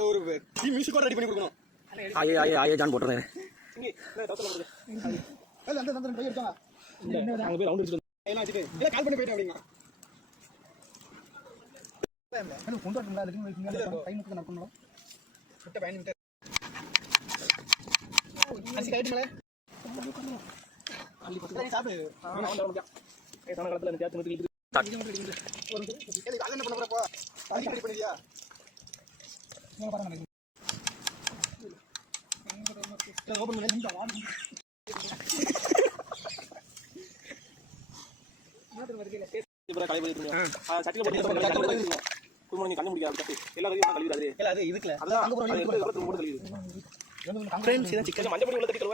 ஒரு team மியூசிக்கோட ready பண்ணி கொடுக்கணும் ஆயே ஆயே ஆயே ஜான் போட்டுறேன் இங்கே இல்ல தவசல போடுங்க இல்ல அந்த அந்த பையன் இருக்காங்க அங்க போய் ரவுண்ட் அடிச்சிட்டு எல்லாம் வச்சுட்டு இல்ல கால் பண்ணி போயிட்டு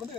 வந்து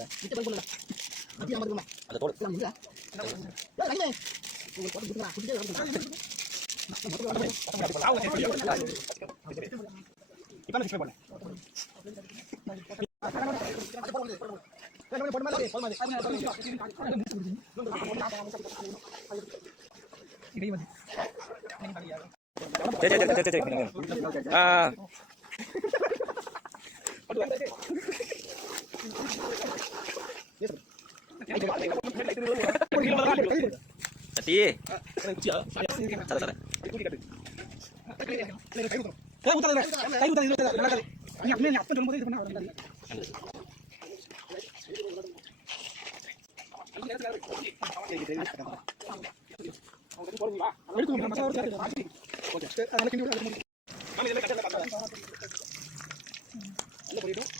பண்ணலாம் விட்ட பயணி விட்ட அரிசி கைட்டுங்களே அள்ளி பத்து சாப்பிடு ஏய் தன காலத்துல இந்த தேத்து நிறுத்தி ஒரு கேள்வி அது என்ன பண்ண போறப்போ அரிசி ரெடி பண்ணியா நீங்க பாருங்க ஓபன் பண்ணி அதை போடு அதை போடு சரி சரி சரி சரி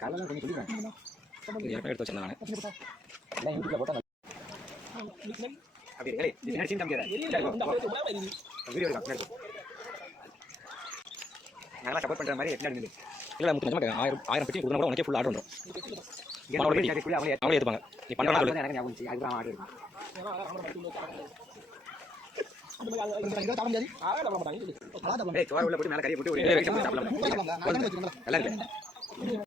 காலெல்லாம் கொஞ்சம் எடுத்து வச்சிருந்தேன் நான் எல்லாம் யூடியூப்ல போட்டா அப்படியே ஏய் இது என்ன சீன் காமிக்காத வீடியோ எடுக்கலாம் எடுத்து நாங்களாம் சப்போர்ட் பண்ற மாதிரி என்ன இருந்தது இல்லை முத்து நிஜமா ஆயிரம் ஆயிரம் கொடுத்தா கூட உனக்கே ஃபுல் ஆர்டர் வந்துடும் அவங்களே ஏற்றுப்பாங்க நீ பண்ணுறா சொல்லு ஏய் சோறு உள்ள போட்டு மேலே கறியை போட்டு ஒரு சாப்பிடலாம் நல்லா இருக்கு